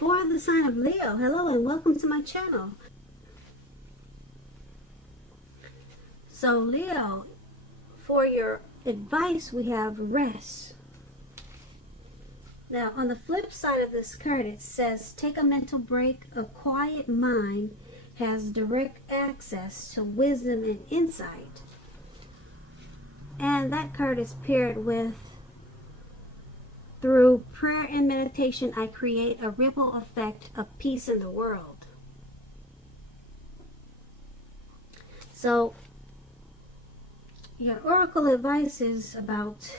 For the sign of Leo, hello and welcome to my channel. So Leo, for your advice we have rest. Now on the flip side of this card it says take a mental break. A quiet mind has direct access to wisdom and insight. And that card is paired with, through prayer and meditation, I create a ripple effect of peace in the world. So, your oracle advice is about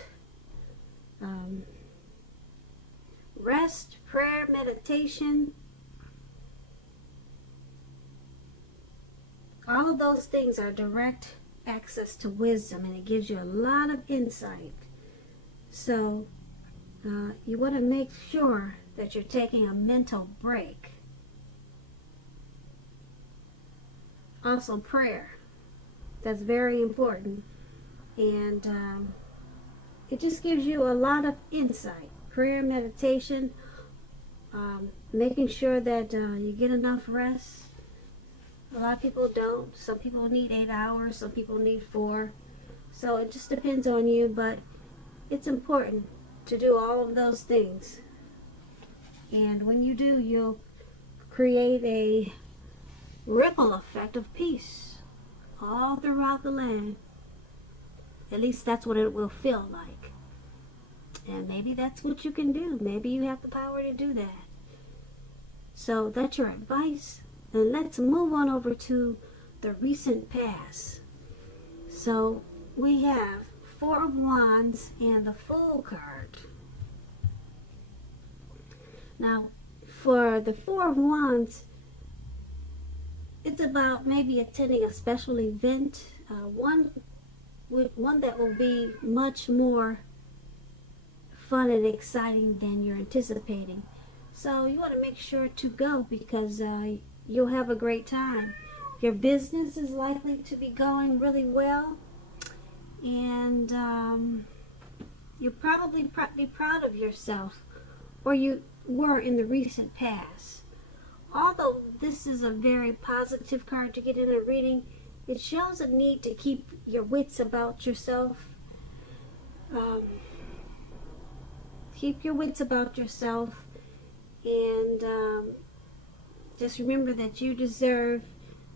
rest, prayer, meditation. All of those things are direct access to wisdom, and it gives you a lot of insight. So, you want to make sure that you're taking a mental break. Also prayer. That's very important. And it just gives you a lot of insight. Prayer, meditation, making sure that you get enough rest. A lot of people don't. Some people need 8 hours. Some people need 4. So it just depends on you, but it's important to do all of those things. And when you do, you'll create a ripple effect of peace all throughout the land. At least that's what it will feel like. And maybe that's what you can do. Maybe you have the power to do that. So that's your advice. And let's move on over to the recent past. So we have 4 of Wands and the Fool card. Now, for the 4 of Wands, it's about maybe attending a special event, one that will be much more fun and exciting than you're anticipating. So you want to make sure to go, because you'll have a great time. Your business is likely to be going really well. And you're probably proud of yourself, or you were in the recent past. Although this is a very positive card to get in a reading, it shows a need to keep your wits about yourself. Keep your wits about yourself, and just remember that you deserve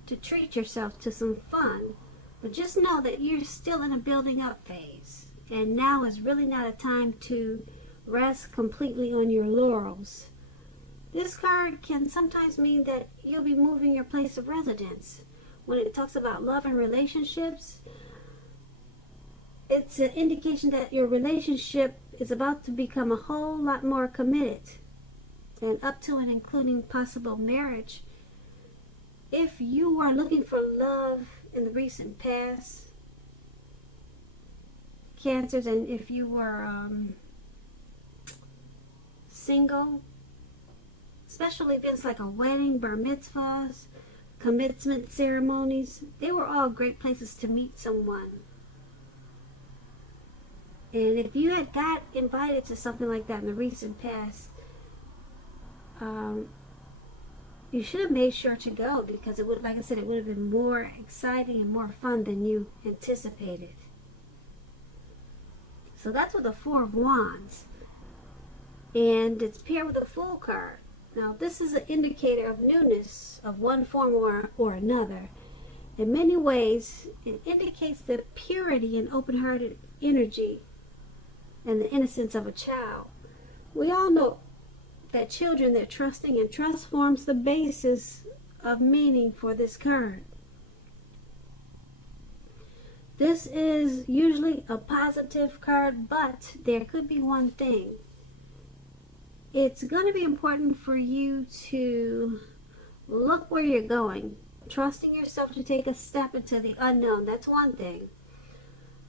to treat yourself to some fun. But just know that you're still in a building up phase. And now is really not a time to rest completely on your laurels. This card can sometimes mean that you'll be moving your place of residence. When it talks about love and relationships, it's an indication that your relationship is about to become a whole lot more committed. And up to and including possible marriage. If you are looking for love in the recent past, Cancers, and if you were single, special events like a wedding, bar mitzvahs, commencement ceremonies, they were all great places to meet someone. And if you had got invited to something like that in the recent past, you should have made sure to go, because it would, like I said, it would have been more exciting and more fun than you anticipated. So that's with the 4 of Wands, and it's paired with the Fool card. Now this is an indicator of newness of one form or another. In many ways, it indicates the purity and open-hearted energy and the innocence of a child. We all know that children, they're trusting, and trust forms the basis of meaning for this card. This is usually a positive card, but there could be one thing. It's going to be important for you to look where you're going, trusting yourself to take a step into the unknown. That's one thing.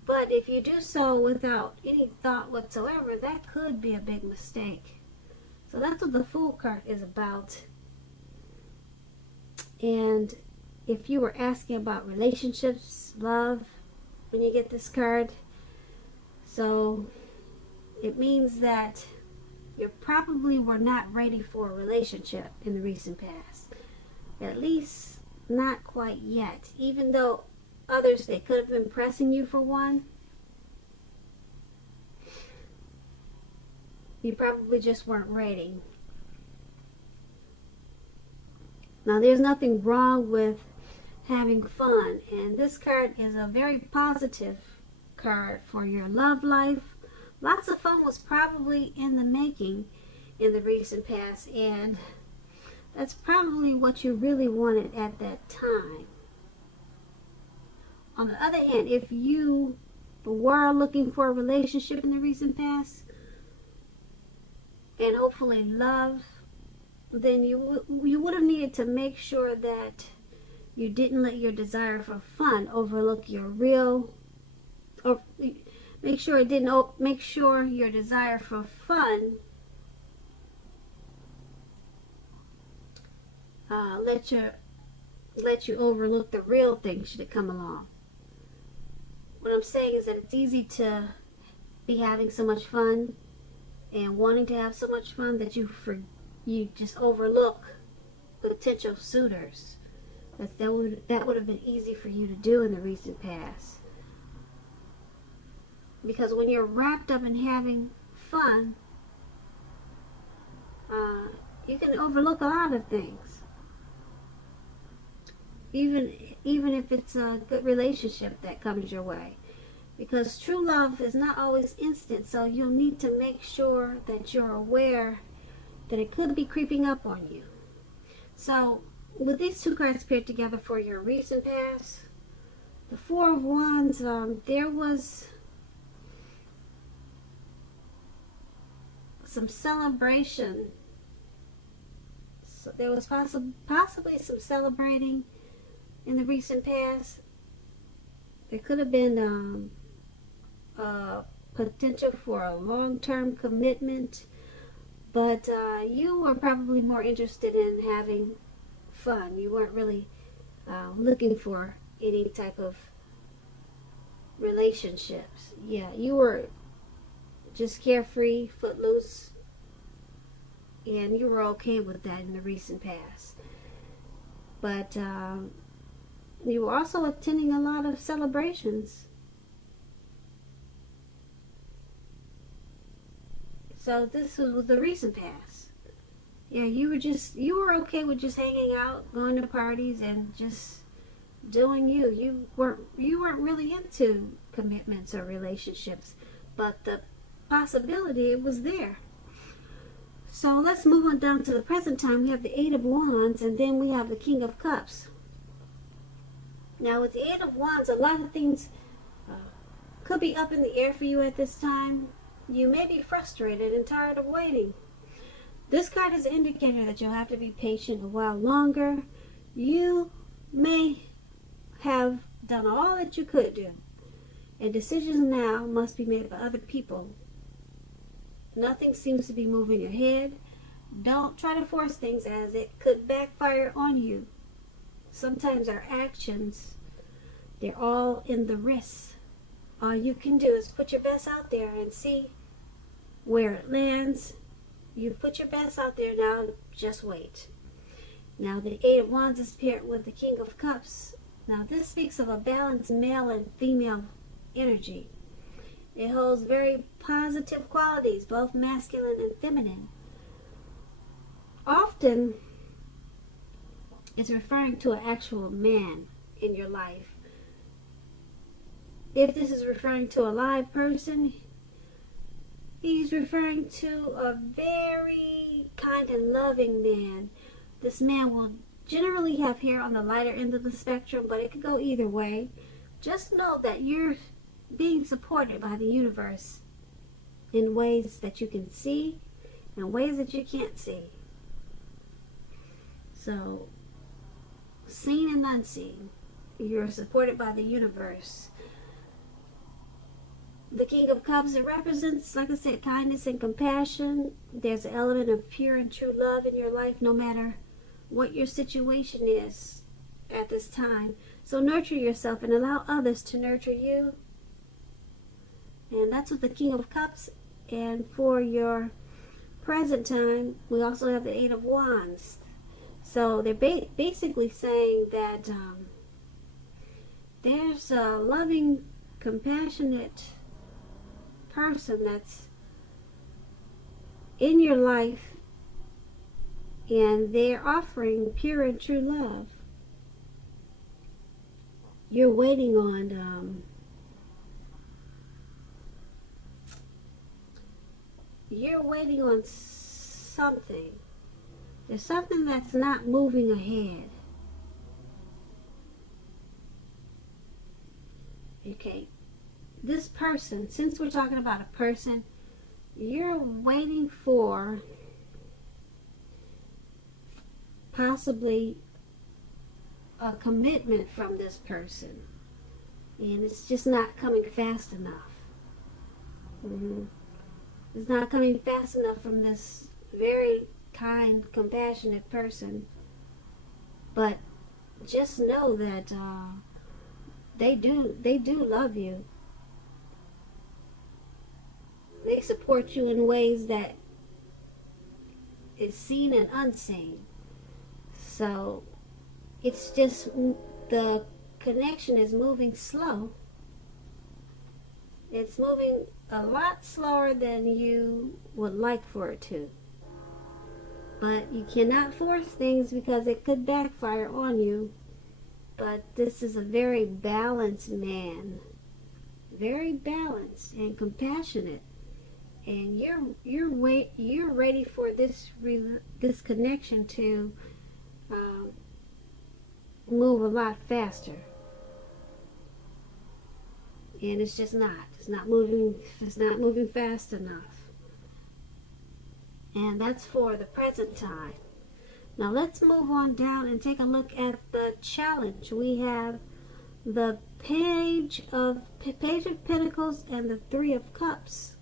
But if you do so without any thought whatsoever, that could be a big mistake. So that's what the Fool card is about. And if you were asking about relationships, love, when you get this card, so it means that You probably were not ready for a relationship in the recent past. At least not quite yet. Even though others, they could have been pressing you for one, you probably just weren't ready. Now, there's nothing wrong with having fun, and this card is a very positive card for your love life. Lots of fun was probably in the making in the recent past, and that's probably what you really wanted at that time. On the other hand, if you were looking for a relationship in the recent past, and hopefully love, then you would have needed to make sure that you didn't let your desire for fun overlook your real, or make sure your desire for fun let you overlook the real things should it come along. What I'm saying is that it's easy to be having so much fun and wanting to have so much fun that you just overlook potential suitors. That would have been easy for you to do in the recent past. Because when you're wrapped up in having fun, you can overlook a lot of things. Even if it's a good relationship that comes your way. Because true love is not always instant, so you'll need to make sure that you're aware that it could be creeping up on you. So, with these two cards paired together for your recent past, the Four of Wands, there was some celebration. So there was possibly some celebrating in the recent past. There could have been potential for a long-term commitment, but you were probably more interested in having fun. You weren't really looking for any type of relationships. Yeah, you were just carefree, footloose, and you were okay with that in the recent past. But you were also attending a lot of celebrations. So this was the recent past. Yeah, you were okay with just hanging out, going to parties, and just doing you. You weren't really into commitments or relationships, but the possibility, it was there. So let's move on down to the present time. We have the Eight of Wands, and then we have the King of Cups. Now with the Eight of Wands, a lot of things could be up in the air for you at this time. You may be frustrated and tired of waiting. This card is an indicator that you'll have to be patient a while longer. You may have done all that you could do, and decisions now must be made by other people. Nothing seems to be moving ahead. Don't try to force things, as it could backfire on you. Sometimes our actions, they're all in the wrist. All you can do is put your best out there and see where it lands. You've put your best out there, now just wait. Now the Eight of Wands is paired with the King of Cups. Now this speaks of a balanced male and female energy. It holds very positive qualities, both masculine and feminine. Often, it's referring to an actual man in your life. If this is referring to a live person, he's referring to a very kind and loving man. This man will generally have hair on the lighter end of the spectrum, but it could go either way. Just know that you're being supported by the universe in ways that you can see and ways that you can't see. So, seen and unseen, you're supported by the universe. The King of Cups, it represents, like I said, kindness and compassion. There's an element of pure and true love in your life, no matter what your situation is at this time. So nurture yourself and allow others to nurture you. And that's with the King of Cups. And for your present time, we also have the Eight of Wands. So they're basically saying that there's a loving, compassionate person that's in your life, and they're offering pure and true love. You're waiting on something. There's something that's not moving ahead. Okay, this person, since we're talking about a person, you're waiting for possibly a commitment from this person, and it's just not coming fast enough. It's not coming fast enough from this very kind, compassionate person. But just know that they do love you. They support you in ways that is seen and unseen. So it's just the connection is moving slow. It's moving a lot slower than you would like for it to. But you cannot force things because it could backfire on you. But this is a very balanced man. Very balanced and compassionate. And you're ready for this connection to move a lot faster. And it's just not. It's not moving fast enough. And that's for the present time. Now let's move on down and take a look at the challenge. We have the Page of Pentacles and the Three of Cups.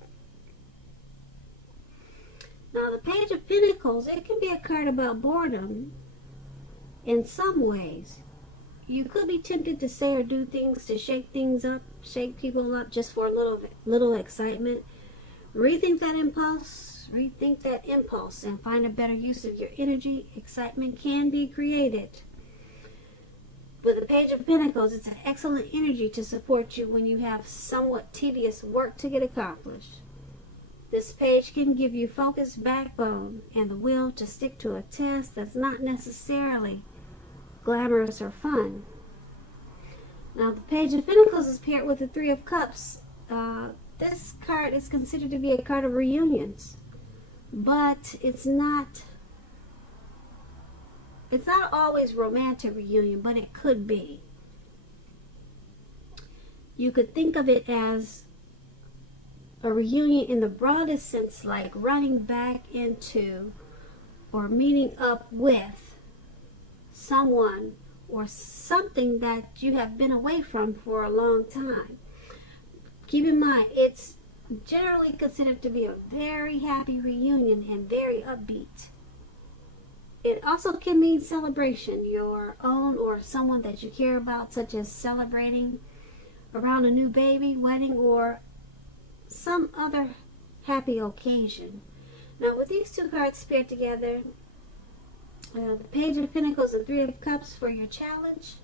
Now the Page of Pentacles, it can be a card about boredom in some ways. You could be tempted to say or do things to shake things up, shake people up just for a little excitement. Rethink that impulse and find a better use of your energy. Excitement can be created. With the Page of Pentacles, it's an excellent energy to support you when you have somewhat tedious work to get accomplished. This page can give you focus, backbone, and the will to stick to a task that's not necessarily glamorous or fun. Now the Page of Pentacles is paired with the Three of Cups. This card is considered to be a card of reunions, but it's not always romantic reunion, but it could be. You could think of it as a reunion in the broadest sense, like running back into or meeting up with someone or something that you have been away from for a long time. Keep in mind, it's generally considered to be a very happy reunion and very upbeat. It also can mean celebration, your own or someone that you care about, such as celebrating around a new baby, wedding, or some other happy occasion. Now with these two cards paired together, the Page of Pentacles and Three of Cups for your challenge,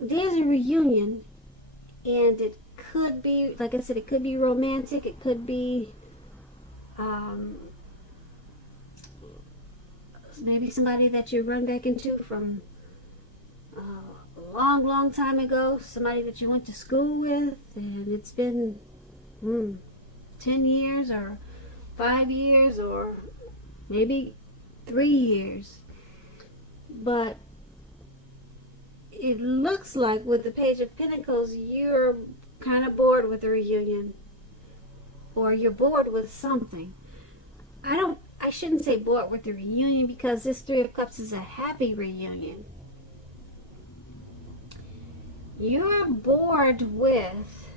there's a reunion, and it could be, like I said, it could be romantic, it could be maybe somebody that you run back into from a long time ago, somebody that you went to school with, and it's been 10 years or 5 years or maybe 3 years. But it looks like with the Page of Pentacles, you're kind of bored with the reunion, or you're bored with something. I shouldn't say bored with the reunion, because this Three of Cups is a happy reunion. You're bored with,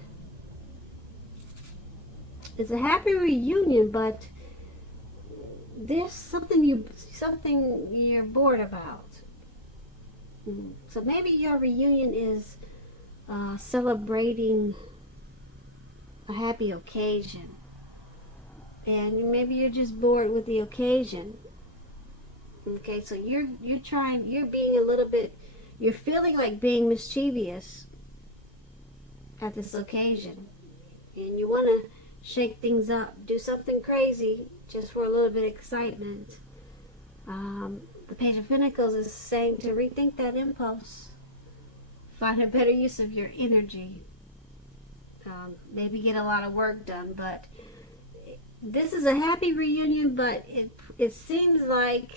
it's a happy reunion, but there's something you're bored about. So maybe your reunion is celebrating a happy occasion. and maybe you're just bored with the occasion. Okay, so you're being a little bit, you're feeling like being mischievous at this occasion, and you want to shake things up, do something crazy just for a little bit of excitement. The Page of Pentacles is saying to rethink that impulse, find a better use of your energy, maybe get a lot of work done. But this is a happy reunion, but it seems like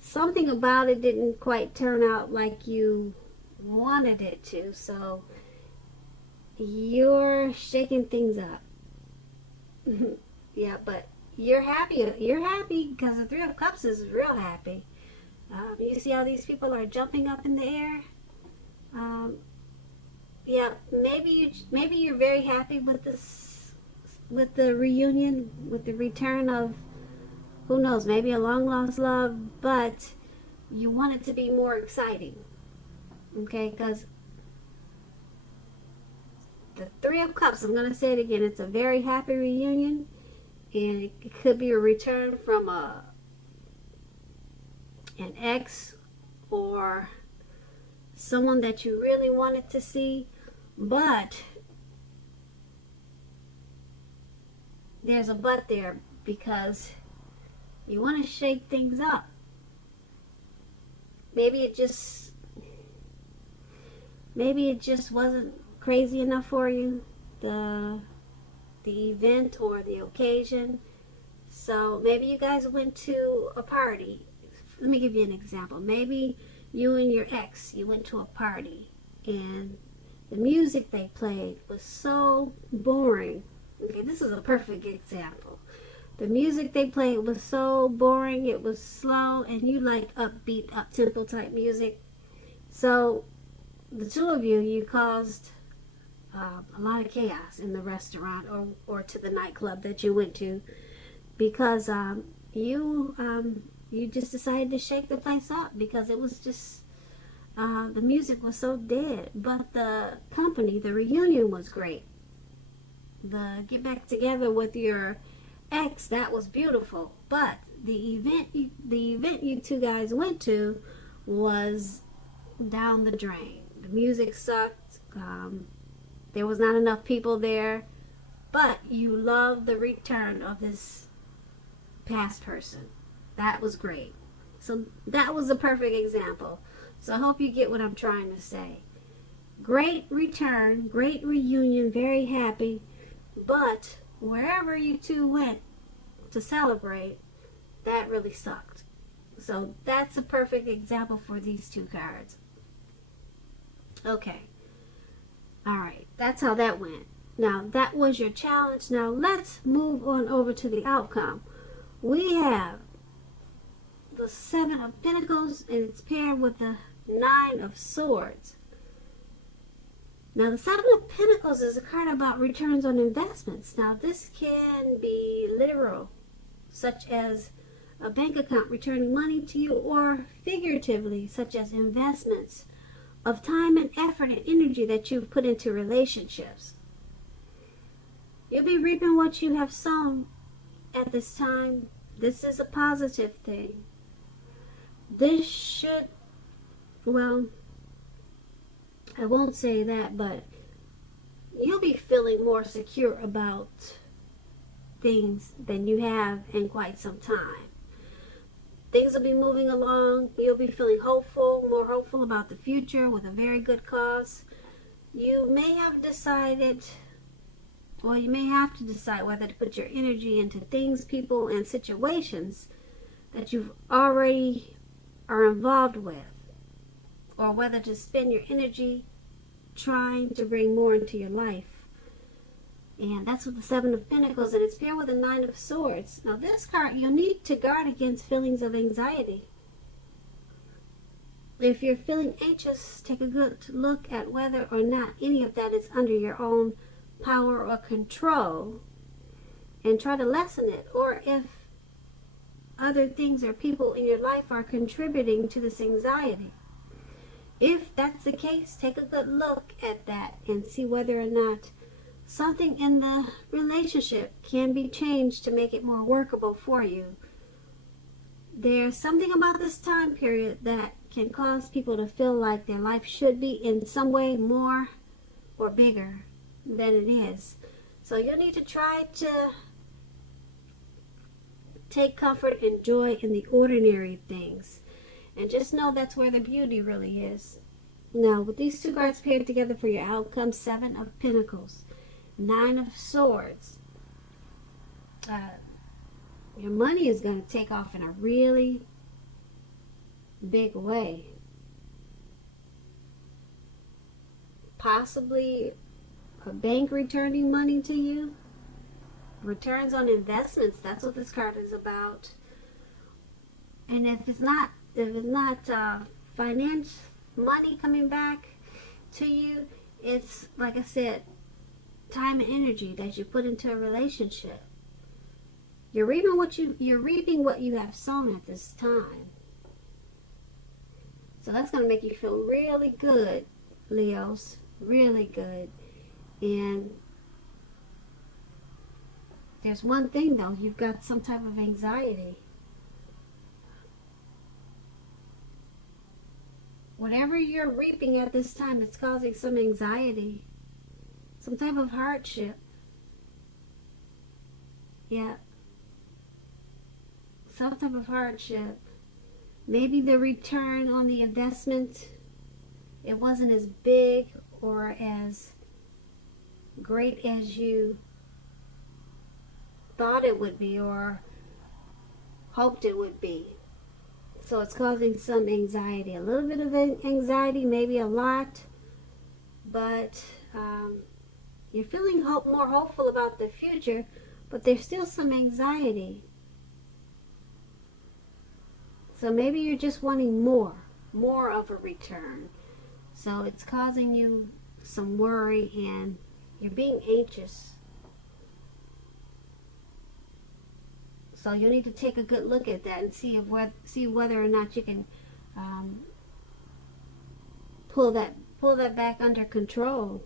something about it didn't quite turn out like you wanted it to, so you're shaking things up. Yeah, but you're happy because the Three of Cups is real happy. You see how these people are jumping up in the air? Yeah, maybe you're very happy with this, with the reunion, with the return of, who knows, maybe a long lost love, but you want it to be more exciting. Okay, because the Three of Cups, I'm going to say it again, it's a very happy reunion, and it could be a return from an ex or someone that you really wanted to see, but there's a but there, because you want to shake things up. Maybe it just wasn't crazy enough for you, the event or the occasion. So maybe you guys went to a party. Let me give you an example. Maybe you and your ex, you went to a party, and the music they played was so boring. Okay, this is a perfect example. The music they played was so boring, it was slow, and you like upbeat, up-tempo type music. So the two of you caused a lot of chaos in the restaurant or to the nightclub that you went to, because you just decided to shake the place up, because it was just the music was so dead. But the company, the reunion was great. The get back together with your ex, that was beautiful. But the event you two guys went to was down the drain. The music sucked. There was not enough people there. But you love the return of this past person. That was great. So that was a perfect example. So I hope you get what I'm trying to say. Great return, great reunion, very happy. But wherever you two went to celebrate, that really sucked. So that's a perfect example for these two cards. Okay. Alright, that's how that went. Now, that was your challenge. Now, let's move on over to the outcome. We have the Seven of Pentacles, and it's paired with the Nine of Swords. Now, the Seven of Pentacles is a card about returns on investments. Now, this can be literal, such as a bank account returning money to you, or figuratively, such as investments of time and effort and energy that you've put into relationships. You'll be reaping what you have sown at this time. This is a positive thing. This should, well, I won't say that, but you'll be feeling more secure about things than you have in quite some time. Things will be moving along. You'll be feeling hopeful, more hopeful about the future with a very good cause. You may have decided, well, you may have to decide whether to put your energy into things, people, and situations that you've already are involved with, or whether to spend your energy trying to bring more into your life. And that's with the Seven of Pentacles, and it's paired with the Nine of Swords. Now, this card, you'll need to guard against feelings of anxiety. If you're feeling anxious, take a good look at whether or not any of that is under your own power or control, and try to lessen it, or if other things or people in your life are contributing to this anxiety. If that's the case, take a good look at that and see whether or not something in the relationship can be changed to make it more workable for you. There's something about this time period that can cause people to feel like their life should be in some way more or bigger than it is. So you need to try to take comfort and joy in the ordinary things. And just know that's where the beauty really is. Now, with these two cards paired together for your outcome, 7 of Pentacles, 9 of Swords, your money is going to take off in a really big way. Possibly a bank returning money to you. Returns on investments, that's what this card is about. And if it's not finance money coming back to you, it's, like I said, time and energy that you put into a relationship. You're reaping what you have sown at this time. So that's going to make you feel really good, Leos, really good. And there's one thing though, you've got some type of anxiety. Whatever you're reaping at this time, it's causing some anxiety, some type of hardship. Yeah. Some type of hardship. Maybe the return on the investment, it wasn't as big or as great as you thought it would be or hoped it would be. So it's causing some anxiety, a little bit of anxiety, maybe a lot, but you're feeling more hopeful about the future, but there's still some anxiety. So maybe you're just wanting more of a return. So it's causing you some worry and you're being anxious. So you need to take a good look at that and see whether or not you can pull that back under control.